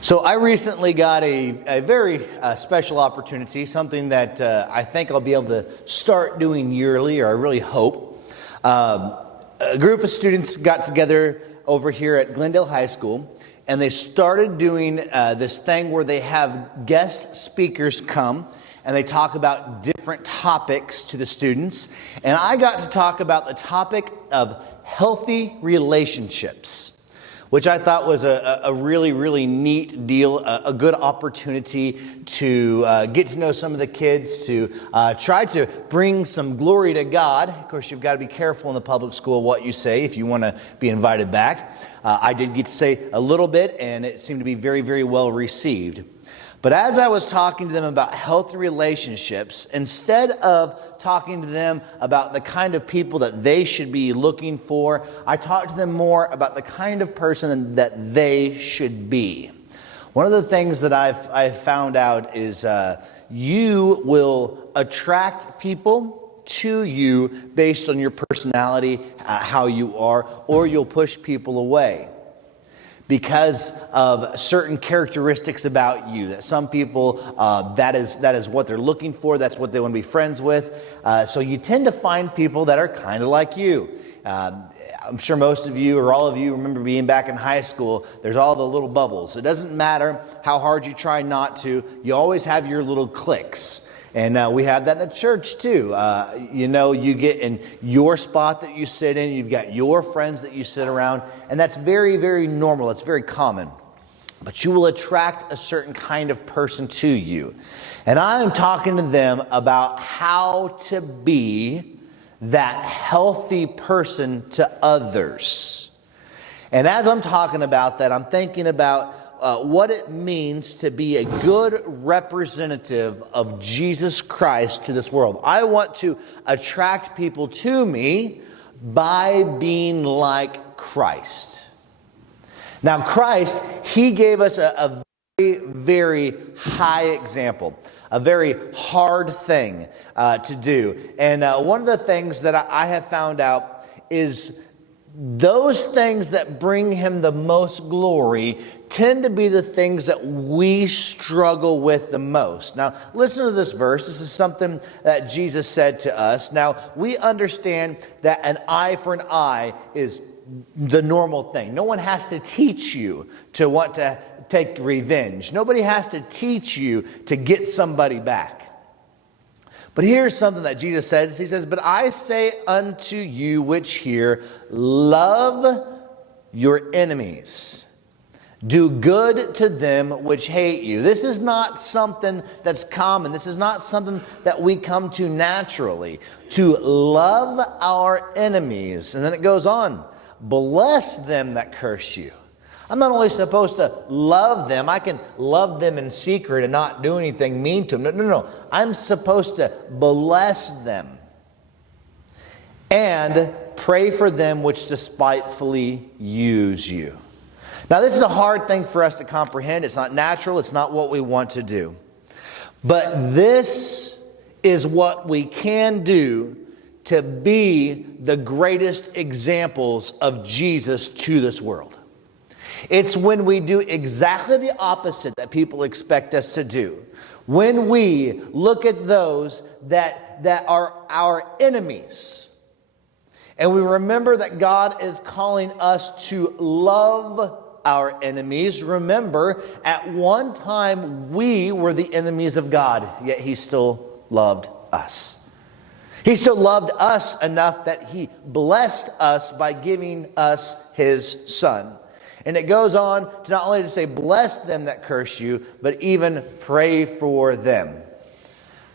So I recently got a very special opportunity, something that I think I'll be able to start doing yearly, or I really hope. A group of students got together over here at Glendale High School, and they started doing this thing where they have guest speakers come, and they talk about different topics to the students. And I got to talk about the topic of healthy relationships, which I thought was a really, really neat deal, a good opportunity to get to know some of the kids, to try to bring some glory to God. Of course, you've got to be careful in the public school what you say if you want to be invited back. I did get to say a little bit, and it seemed to be very, very well received. But as I was talking to them about healthy relationships, instead of talking to them about the kind of people that they should be looking for, I talked to them more about the kind of person that they should be. One of the things that I've found out is you will attract people to you based on your personality, how you are, or you'll push people away because of certain characteristics about you. That some people, that is what they're looking for. That's what they want to be friends with. So you tend to find people that are kind of like you. I'm sure most of you or all of you remember being back in high school. There's all the little bubbles. It doesn't matter how hard you try not to. You always have your little cliques. And we have that in the church too. You get in your spot that you sit in. You've got your friends that you sit around. And that's very, very normal. It's very common. But you will attract a certain kind of person to you. And I'm talking to them about how to be that healthy person to others. And as I'm talking about that, I'm thinking about what it means to be a good representative of Jesus Christ to this world. I want to attract people to me by being like Christ. Now, Christ, He gave us a very, very high example, a very hard thing to do. And one of the things that I have found out is those things that bring Him the most glory tend to be the things that we struggle with the most. Now, listen to this verse. This is something that Jesus said to us. Now, we understand that an eye for an eye is the normal thing. No one has to teach you to want to take revenge. Nobody has to teach you to get somebody back. But here's something that Jesus says. He says, "But I say unto you which hear, love your enemies. Do good to them which hate you." This is not something that's common. This is not something that we come to naturally. To love our enemies. And then it goes on. Bless them that curse you. I'm not only supposed to love them, I can love them in secret and not do anything mean to them. No. I'm supposed to bless them. And pray for them which despitefully use you. Now, this is a hard thing for us to comprehend. It's not natural. It's not what we want to do. But this is what we can do to be the greatest examples of Jesus to this world. It's when we do exactly the opposite that people expect us to do. When we look at those that are our enemies, and we remember that God is calling us to love our enemies. Remember, at one time we were the enemies of God, yet He still loved us. He still loved us enough that He blessed us by giving us His Son. And it goes on to not only to say, bless them that curse you, but even pray for them.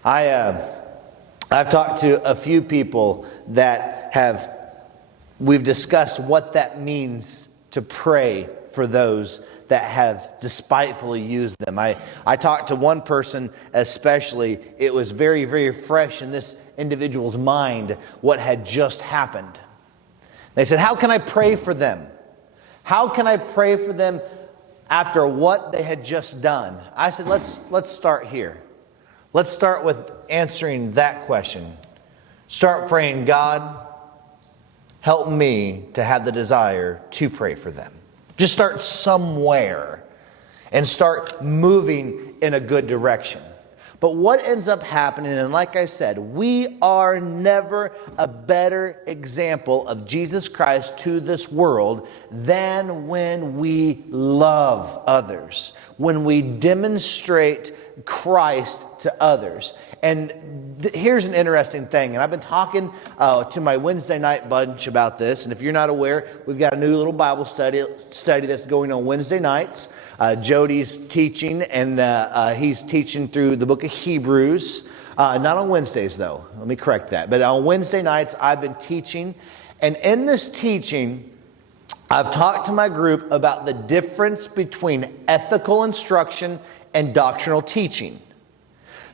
I've talked to a few people that we've discussed what that means to pray for those that have despitefully used them. I talked to one person especially. It was very, very fresh in this individual's mind what had just happened. They said, how can I pray for them? How can I pray for them after what they had just done? I said, let's start here. Let's start with answering that question. Start praying, God, help me to have the desire to pray for them. Just start somewhere. and start moving in a good direction. But what ends up happening, and like I said, we are never a better example of Jesus Christ to this world than when we love others, when we demonstrate Christ to others. And here's an interesting thing, and I've been talking to my Wednesday night bunch about this, and if you're not aware, we've got a new little Bible study that's going on Wednesday nights. Jody's teaching, and he's teaching through the book of Hebrews. Not on Wednesdays, though. Let me correct that. But on Wednesday nights, I've been teaching. And in this teaching, I've talked to my group about the difference between ethical instruction and doctrinal teaching.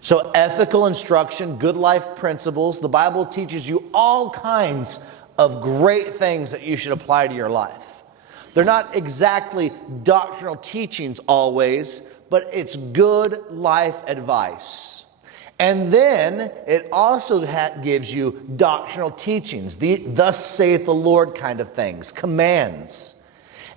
So ethical instruction, good life principles, the Bible teaches you all kinds of great things that you should apply to your life. They're not exactly doctrinal teachings always, but it's good life advice. And then it also gives you doctrinal teachings, thus saith the Lord kind of things, commands.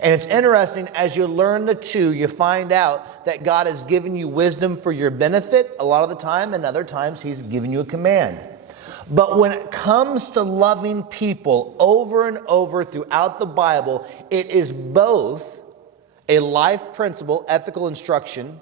And it's interesting, as you learn the two, you find out that God has given you wisdom for your benefit a lot of the time, and other times He's given you a command. But when it comes to loving people over and over throughout the Bible, it is both a life principle, ethical instruction,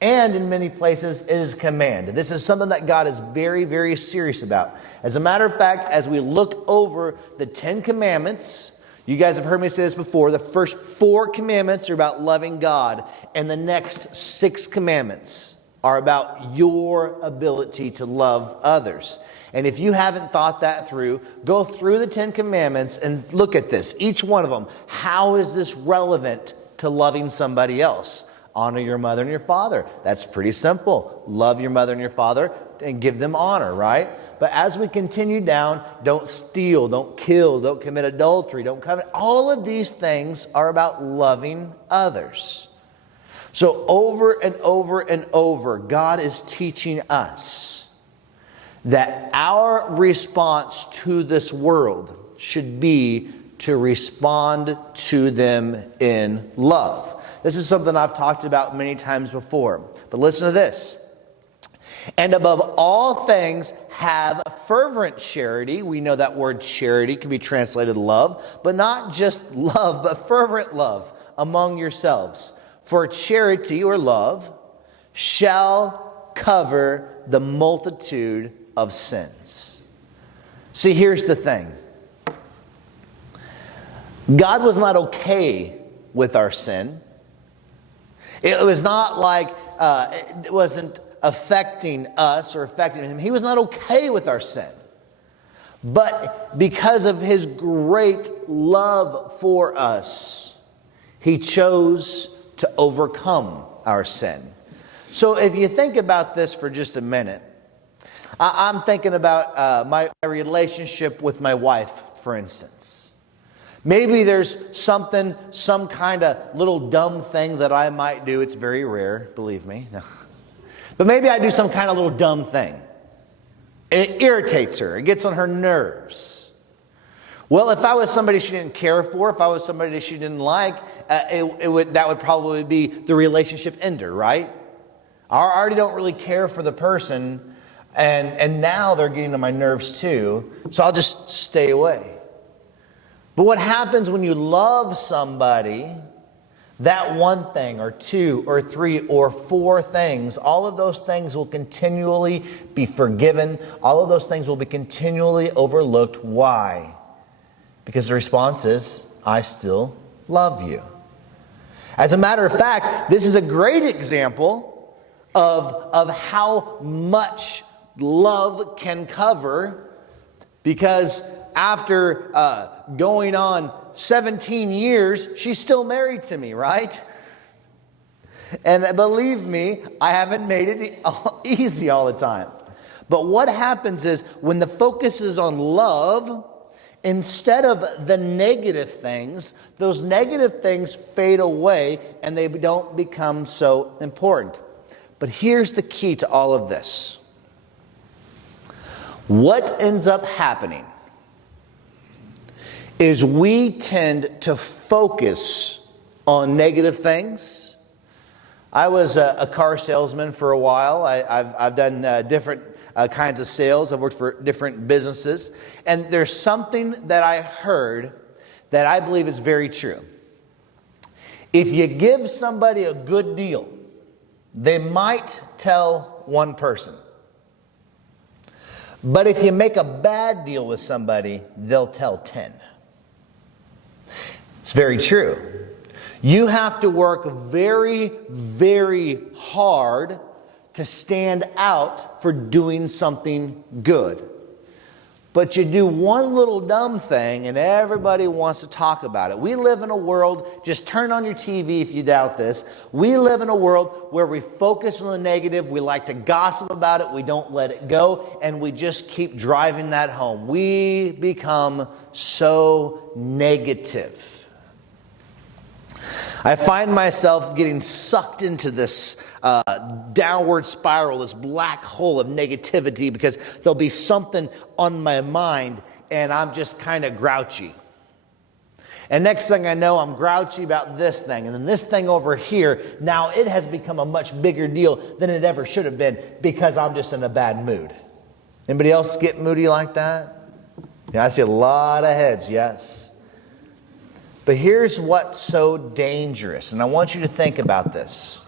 and in many places it is a command. This is something that God is very, very serious about. As a matter of fact, as we look over the 10 Commandments, you guys have heard me say this before, the first 4 commandments are about loving God, and the next 6 commandments are about your ability to love others. And if you haven't thought that through, go through the 10 Commandments and look at this. Each one of them. How is this relevant to loving somebody else? Honor your mother and your father. That's pretty simple. Love your mother and your father and give them honor, right? But as we continue down, don't steal, don't kill, don't commit adultery, don't covet. All of these things are about loving others. So over and over and over, God is teaching us that our response to this world should be to respond to them in love. This is something I've talked about many times before. But listen to this. And above all things, have fervent charity. We know that word charity can be translated love, but not just love, but fervent love among yourselves. For charity or love shall cover the multitude of sins. See, here's the thing. God was not okay with our sin. It was not like it wasn't affecting us or affecting Him. He was not okay with our sin. But because of His great love for us, He chose to overcome our sin. So if you think about this for just a minute, I'm thinking about my relationship with my wife, for instance. Maybe there's some kind of little dumb thing that I might do. It's very rare, believe me. No. But maybe I do some kind of little dumb thing. It irritates her. It gets on her nerves. Well, if I was somebody she didn't care for, if I was somebody she didn't like, that would probably be the relationship ender, right? I already don't really care for the person, and now they're getting on my nerves too, so I'll just stay away. But what happens when you love somebody, that one thing or 2 or 3 or 4 things, all of those things will continually be forgiven. All of those things will be continually overlooked. Why? Because the response is, I still love you. As a matter of fact, this is a great example of how much love can cover, because after going on 17 years, she's still married to me, right? And believe me, I haven't made it easy all the time. But what happens is, when the focus is on love, instead of the negative things, those negative things fade away and they don't become so important. But here's the key to all of this. What ends up happening is we tend to focus on negative things, I was a car salesman for a while. I've done different kinds of sales. I've worked for different businesses. And there's something that I heard that I believe is very true. If you give somebody a good deal, they might tell one person. But if you make a bad deal with somebody, they'll tell 10. It's very true. You have to work very, very hard to stand out for doing something good. But you do one little dumb thing and everybody wants to talk about it. We live in a world, just turn on your TV if you doubt this. We live in a world where we focus on the negative. We like to gossip about it. We don't let it go. And we just keep driving that home. We become so negative. I find myself getting sucked into this downward spiral, this black hole of negativity, because there'll be something on my mind and I'm just kind of grouchy. And next thing I know, I'm grouchy about this thing. And then this thing over here, now it has become a much bigger deal than it ever should have been because I'm just in a bad mood. Anybody else get moody like that? Yeah, I see a lot of heads, yes. But here's what's so dangerous, and I want you to think about this.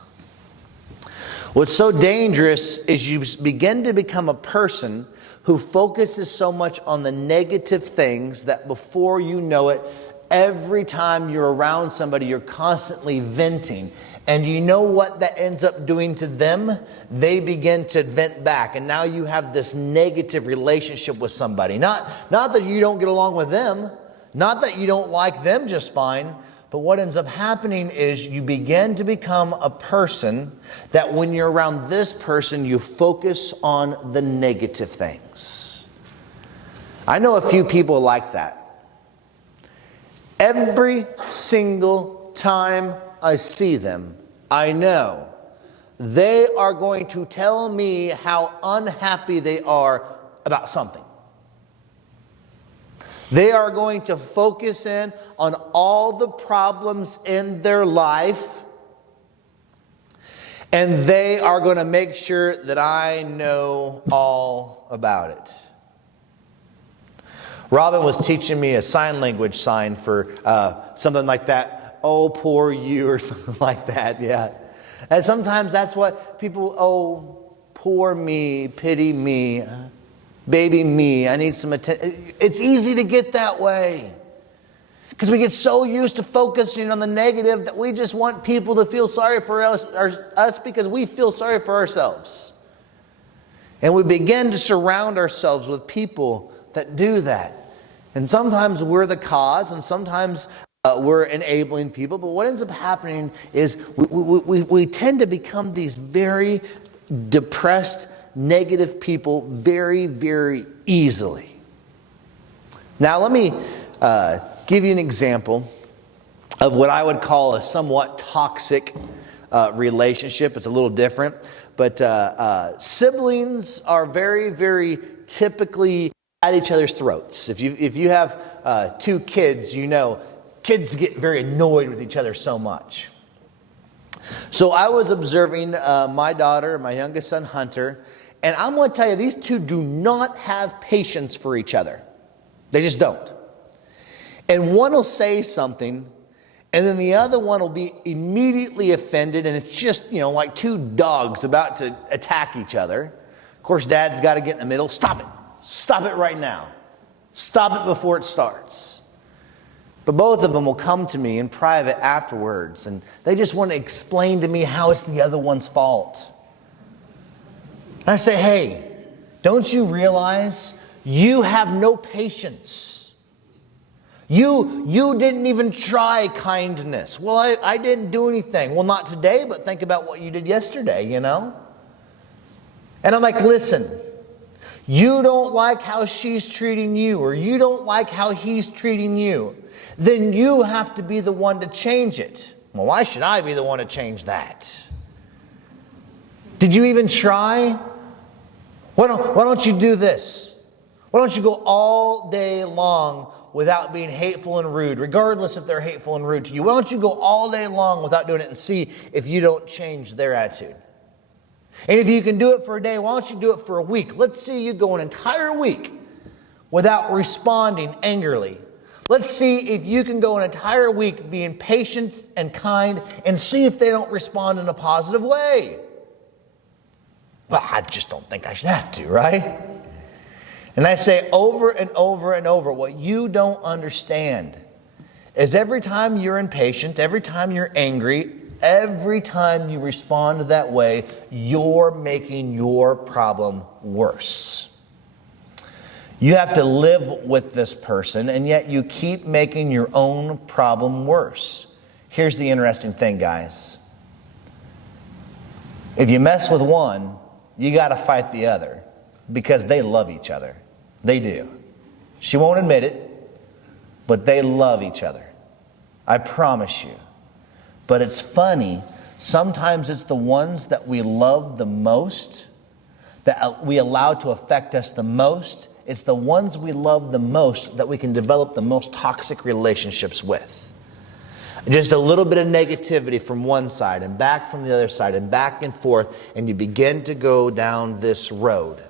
What's so dangerous is you begin to become a person who focuses so much on the negative things that before you know it, every time you're around somebody, you're constantly venting. And you know what that ends up doing to them? They begin to vent back. And now you have this negative relationship with somebody. Not that you don't get along with them. Not that you don't like them just fine, but what ends up happening is you begin to become a person that when you're around this person, you focus on the negative things. I know a few people like that. Every single time I see them, I know they are going to tell me how unhappy they are about something. They are going to focus in on all the problems in their life, and they are going to make sure that I know all about it. Robin was teaching me a sign language sign for something like that. Oh, poor you, or something like that, yeah. And sometimes that's what people, oh, poor me, pity me. Baby me, I need some attention. It's easy to get that way. Because we get so used to focusing on the negative that we just want people to feel sorry for us because we feel sorry for ourselves. And we begin to surround ourselves with people that do that. And sometimes we're the cause and sometimes we're enabling people. But what ends up happening is we tend to become these very depressed, negative people very, very easily. Now, let me give you an example of what I would call a somewhat toxic relationship. It's a little different, but siblings are very, very typically at each other's throats. If you have two kids, you know kids get very annoyed with each other so much. So I was observing my daughter, my youngest son, Hunter, and I'm going to tell you, these two do not have patience for each other. They just don't. And one will say something, and then the other one will be immediately offended, and it's just, like two dogs about to attack each other. Of course, Dad's got to get in the middle. Stop it. Stop it right now. Stop it before it starts. But both of them will come to me in private afterwards, and they just want to explain to me how it's the other one's fault. And I say, hey, don't you realize you have no patience? You didn't even try kindness. Well, I didn't do anything. Well, not today, but think about what you did yesterday, And I'm like, listen, you don't like how she's treating you, or you don't like how he's treating you. Then you have to be the one to change it. Well, why should I be the one to change that? Did you even try? Why don't you do this? Why don't you go all day long without being hateful and rude, regardless if they're hateful and rude to you? Why don't you go all day long without doing it and see if you don't change their attitude? And if you can do it for a day, why don't you do it for a week? Let's see you go an entire week without responding angrily. Let's see if you can go an entire week being patient and kind and see if they don't respond in a positive way. Well, I just don't think I should have to, right? And I say over and over and over, what you don't understand is every time you're impatient, every time you're angry, every time you respond that way, you're making your problem worse. You have to live with this person, and yet you keep making your own problem worse. Here's the interesting thing, guys. If you mess with one, you got to fight the other because they love each other. They do. She won't admit it, but they love each other. I promise you. But it's funny, sometimes it's the ones that we love the most, that we allow to affect us the most. It's the ones we love the most that we can develop the most toxic relationships with. Just a little bit of negativity from one side and back from the other side and back and forth, and you begin to go down this road.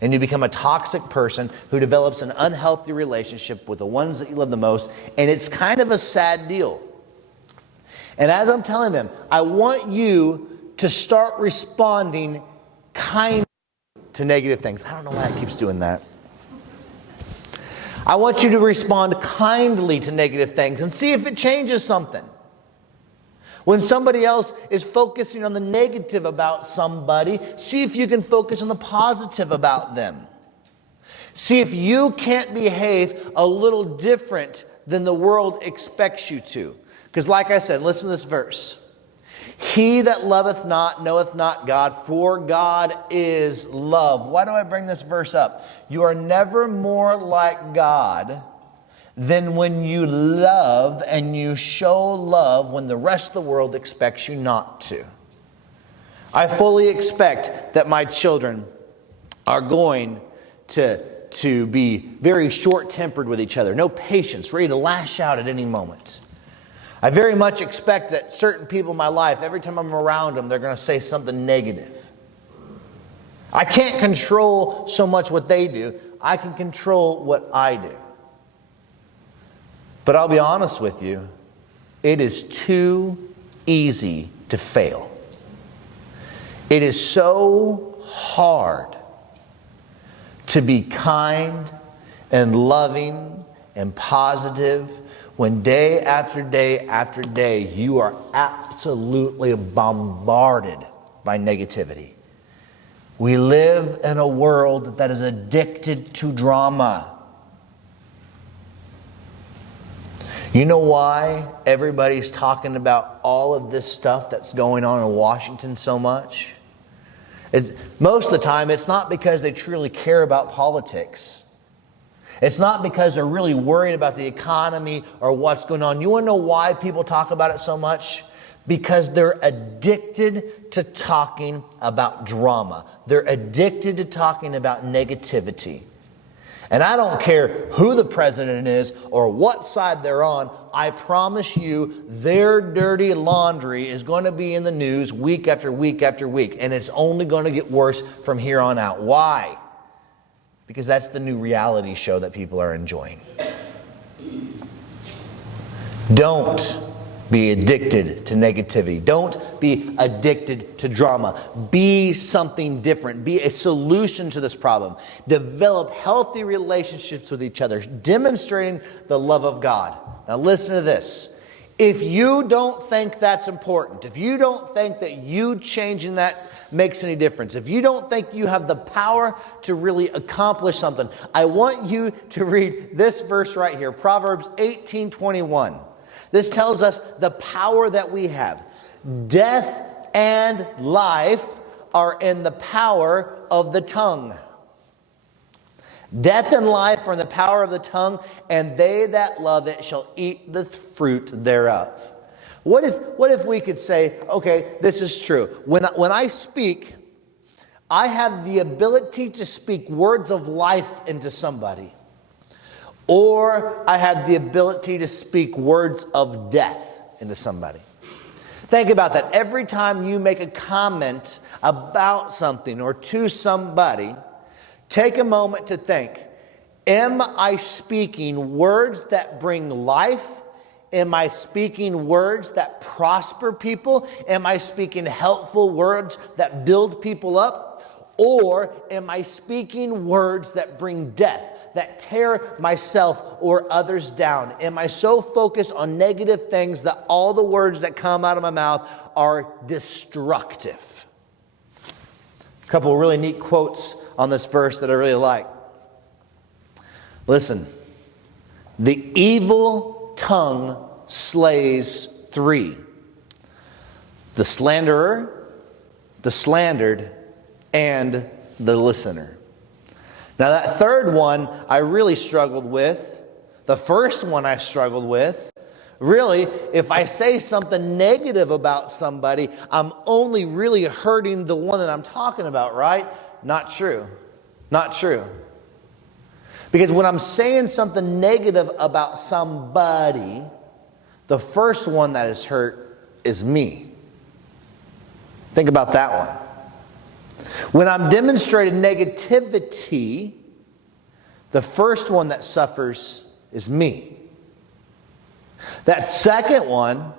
And you become a toxic person who develops an unhealthy relationship with the ones that you love the most, and it's kind of a sad deal. And as I'm telling them, I want you to start responding kindly to negative things. I don't know why it keeps doing that. I want you to respond kindly to negative things and see if it changes something. When somebody else is focusing on the negative about somebody, see if you can focus on the positive about them. See if you can't behave a little different than the world expects you to. Because like I said, listen to this verse. He that loveth not knoweth not God, for God is love. Why do I bring this verse up? You are never more like God than when you love and you show love when the rest of the world expects you not to. I fully expect that my children are going to be very short-tempered with each other, no patience, ready to lash out at any moment. I very much expect that certain people in my life, every time I'm around them, they're going to say something negative. I can't control so much what they do. I can control what I do. But I'll be honest with you, it is too easy to fail. It is so hard to be kind and loving and positive when day after day after day you are absolutely bombarded by negativity. We live in a world that is addicted to drama. You know why everybody's talking about all of this stuff that's going on in Washington so much? Most of the time, it's not because they truly care about politics. It's not because they're really worried about the economy or what's going on. You want to know why people talk about it so much? Because they're addicted to talking about drama. They're addicted to talking about negativity. And I don't care who the president is or what side they're on. I promise you their dirty laundry is going to be in the news week after week after week. And it's only going to get worse from here on out. Why? Because that's the new reality show that people are enjoying. Don't be addicted to negativity. Don't be addicted to drama. Be something different. Be a solution to this problem. Develop healthy relationships with each other, demonstrating the love of God. Now listen to this. If you don't think that's important, if you don't think that you changing that makes any difference, if you don't think you have the power to really accomplish something, I want you to read this verse right here, Proverbs 18:21. This tells us the power that we have. Death and life are in the power of the tongue. Death and life are in the power of the tongue, and they that love it shall eat the fruit thereof. What if we could say, okay, this is true. When I speak, I have the ability to speak words of life into somebody. or I have the ability to speak words of death into somebody. Think about that. Every time you make a comment about something or to somebody, take a moment to think, am I speaking words that bring life? Am I speaking words that prosper people? Am I speaking helpful words that build people up? Or am I speaking words that bring death, that tear myself or others down? Am I so focused on negative things that all the words that come out of my mouth are destructive? A couple of really neat quotes on this verse that I really like. Listen, the evil tongue slays three: the slanderer, the slandered, and the listener. Now that third one I really struggled with. The first one I struggled with. Really, if I say something negative about somebody, I'm only really hurting the one that I'm talking about, right? Not true. Not true. Because when I'm saying something negative about somebody, the first one that is hurt is me. Think about that one. When I'm demonstrating negativity, the first one that suffers is me. That second one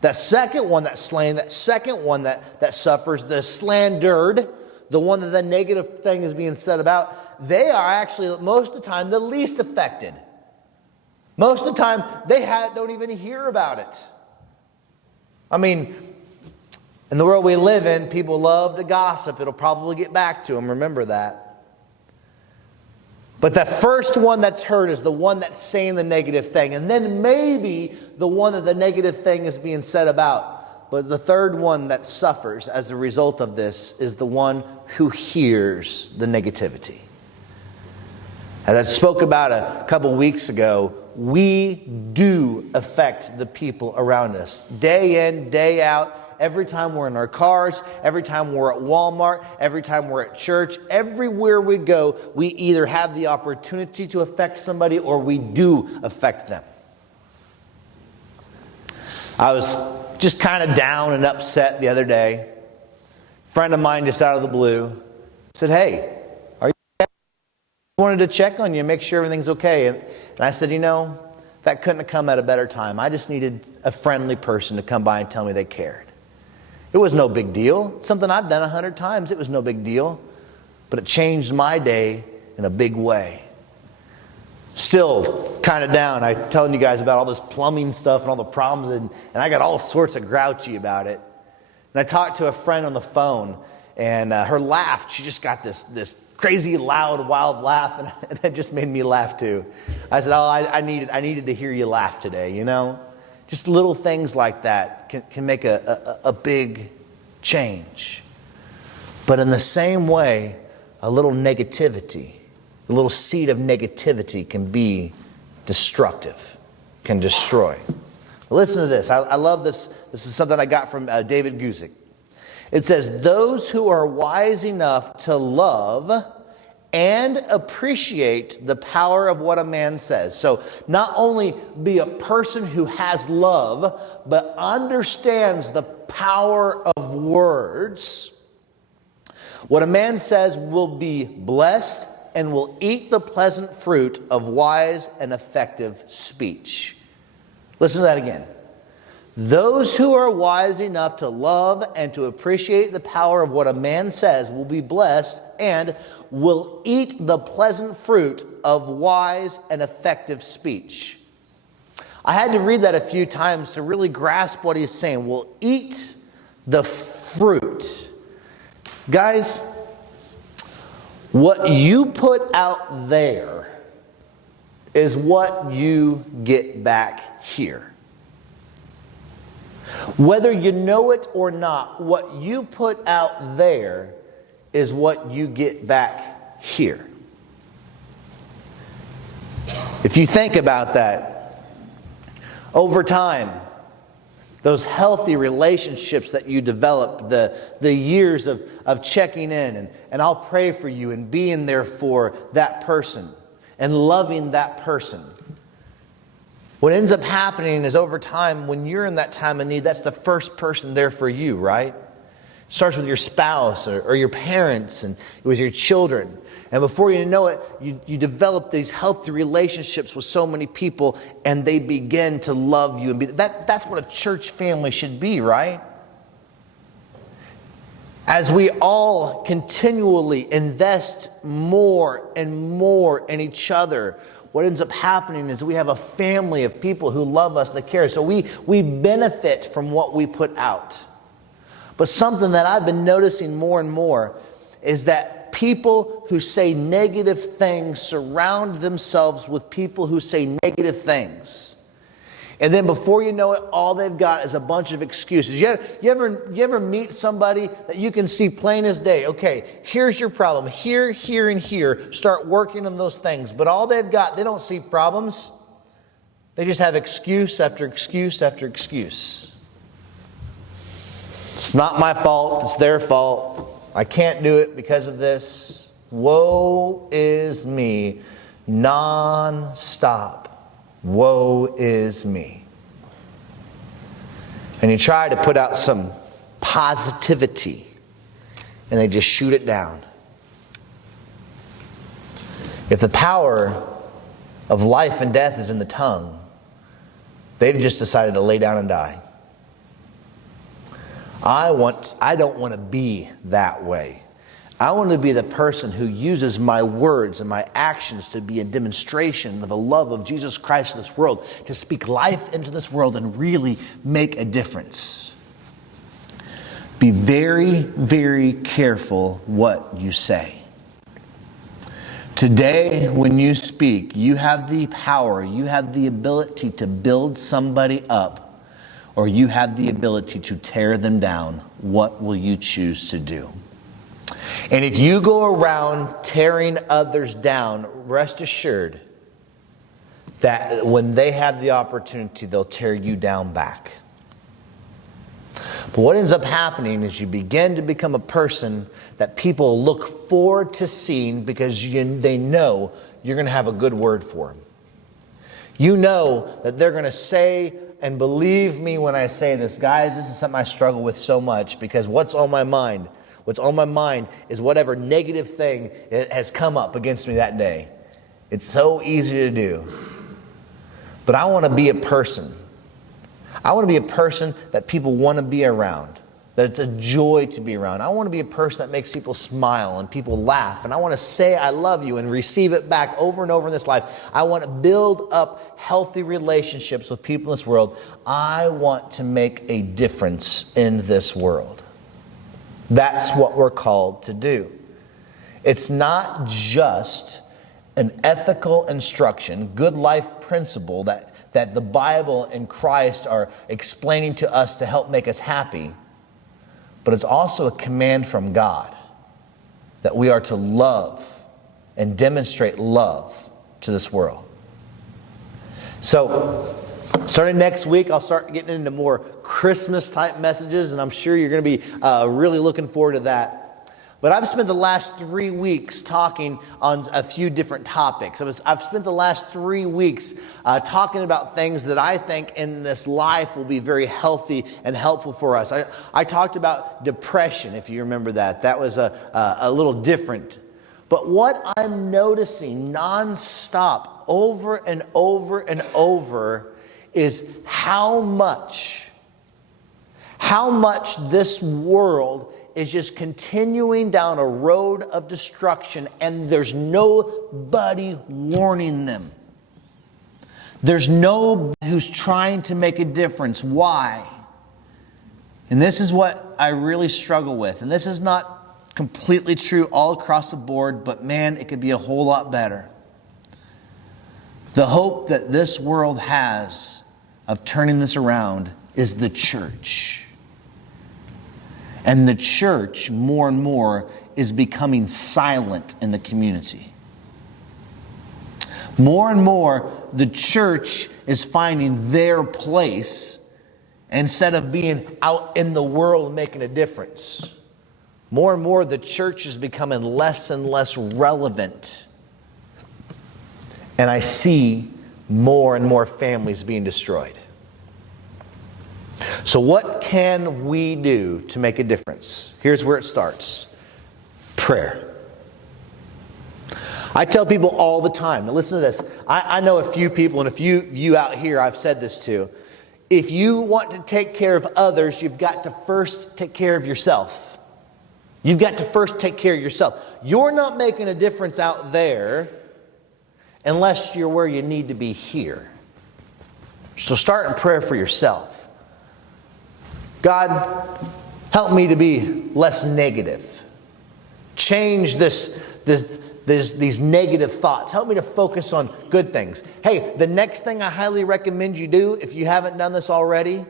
that's slain, that second one that suffers, the slandered, the one that the negative thing is being said about, they are actually, most of the time, the least affected. Most of the time, they don't even hear about it. I mean, in the world we live in, people love to gossip. It'll probably get back to them. Remember that. But the first one that's hurt is the one that's saying the negative thing. And then maybe the one that the negative thing is being said about. But the third one that suffers as a result of this is the one who hears the negativity. As I spoke about a couple weeks ago, we do affect the people around us. Day in, day out. Every time we're in our cars, every time we're at Walmart, every time we're at church, everywhere we go, we either have the opportunity to affect somebody or we do affect them. I was just kind of down and upset the other day. A friend of mine just out of the blue said, "Hey, are you okay?" I wanted to check on you and make sure everything's okay. And I said, that couldn't have come at a better time. I just needed a friendly person to come by and tell me they cared. It was no big deal. It's something I've done 100 times. It was no big deal. But it changed my day in a big way. Still kind of down. I'm telling you guys about all this plumbing stuff and all the problems. And I got all sorts of grouchy about it. And I talked to a friend on the phone. And her laugh, she just got this crazy, loud, wild laugh. And it just made me laugh too. I said, I needed to hear you laugh today, Just little things like that can make a big change. But in the same way, a little negativity, a little seed of negativity can be destructive, can destroy. Listen to this. I love this. This is something I got from David Guzik. It says, those who are wise enough to love and appreciate the power of what a man says. So not only be a person who has love, but understands the power of words. What a man says will be blessed and will eat the pleasant fruit of wise and effective speech. Listen to that again. Those who are wise enough to love and to appreciate the power of what a man says will be blessed and will eat the pleasant fruit of wise and effective speech. I had to read that a few times to really grasp what he's saying. Will eat the fruit. Guys, what you put out there is what you get back here. Whether you know it or not, what you put out there is what you get back here. If you think about that, over time, those healthy relationships that you develop, the years of checking in, and I'll pray for you and being there for that person. and loving that person. What ends up happening is over time, when you're in that time of need, that's the first person there for you, right? It starts with your spouse or your parents and with your children. And before you know it, you develop these healthy relationships with so many people, and they begin to love you. And that's what a church family should be, right? As we all continually invest more and more in each other, what ends up happening is we have a family of people who love us, that care. So we benefit from what we put out. But something that I've been noticing more and more is that people who say negative things surround themselves with people who say negative things. And then before you know it, all they've got is a bunch of excuses. You ever meet somebody that you can see plain as day? Okay, here's your problem. Here, here, and here. Start working on those things. But all they've got, they don't see problems. They just have excuse after excuse after excuse. It's not my fault. It's their fault. I can't do it because of this. Woe is me. Non-stop. Woe is me. And you try to put out some positivity, and they just shoot it down. If the power of life and death is in the tongue, they've just decided to lay down and die. I don't want to be that way. I want to be the person who uses my words and my actions to be a demonstration of the love of Jesus Christ in this world, to speak life into this world and really make a difference. Be very, very careful what you say. Today, when you speak, you have the power, you have the ability to build somebody up, or you have the ability to tear them down. What will you choose to do? And if you go around tearing others down, rest assured that when they have the opportunity, they'll tear you down back. But what ends up happening is you begin to become a person that people look forward to seeing, because they know you're going to have a good word for them. You know that they're going to say, and believe me when I say this, guys, this is something I struggle with so much, because what's on my mind? What's on my mind is whatever negative thing has come up against me that day. It's so easy to do. But I want to be a person. I want to be a person that people want to be around. That it's a joy to be around. I want to be a person that makes people smile and people laugh. And I want to say I love you and receive it back over and over in this life. I want to build up healthy relationships with people in this world. I want to make a difference in this world. That's what we're called to do. It's not just an ethical instruction, good life principle that the Bible and Christ are explaining to us to help make us happy, but it's also a command from God that we are to love and demonstrate love to this world. So, starting next week, I'll start getting into more Christmas-type messages, and I'm sure you're going to be really looking forward to that. But I've spent the last 3 weeks talking on a few different topics. I've spent the last 3 weeks talking about things that I think in this life will be very healthy and helpful for us. I talked about depression, if you remember that. That was a little different. But what I'm noticing nonstop, over and over and over, is how much this world is just continuing down a road of destruction, and there's nobody warning them. There's nobody who's trying to make a difference. Why? And this is what I really struggle with. And this is not completely true all across the board, but man, it could be a whole lot better. The hope that this world has of turning this around is the church. And the church, more and more, is becoming silent in the community. More and more, the church is finding their place instead of being out in the world making a difference. More and more, the church is becoming less and less relevant. And I see more and more families being destroyed. So what can we do to make a difference? Here's where it starts. Prayer. I tell people all the time, now listen to this. I know a few people, and a few of you out here I've said this to. If you want to take care of others, you've got to first take care of yourself. You've got to first take care of yourself. You're not making a difference out there unless you're where you need to be here. So start in prayer for yourself. God, help me to be less negative. Change these negative thoughts. Help me to focus on good things. Hey, the next thing I highly recommend you do, if you haven't done this already,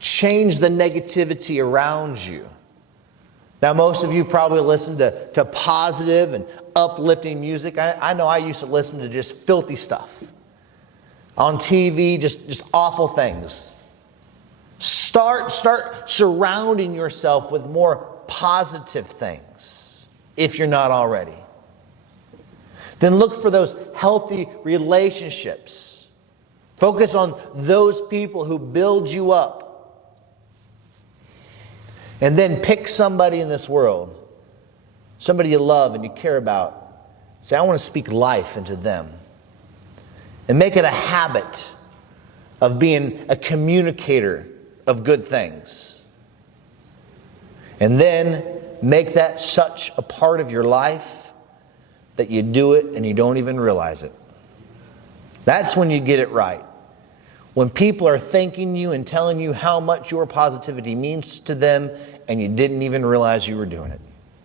change the negativity around you. Now, most of you probably listen to positive and uplifting music. I know I used to listen to just filthy stuff. On TV, just awful things. Start surrounding yourself with more positive things, if you're not already. Then look for those healthy relationships. Focus on those people who build you up. And then pick somebody in this world, somebody you love and you care about. Say, I want to speak life into them. And make it a habit of being a communicator of good things. And then make that such a part of your life that you do it and you don't even realize it. That's when you get it right. When people are thanking you and telling you how much your positivity means to them and you didn't even realize you were doing it.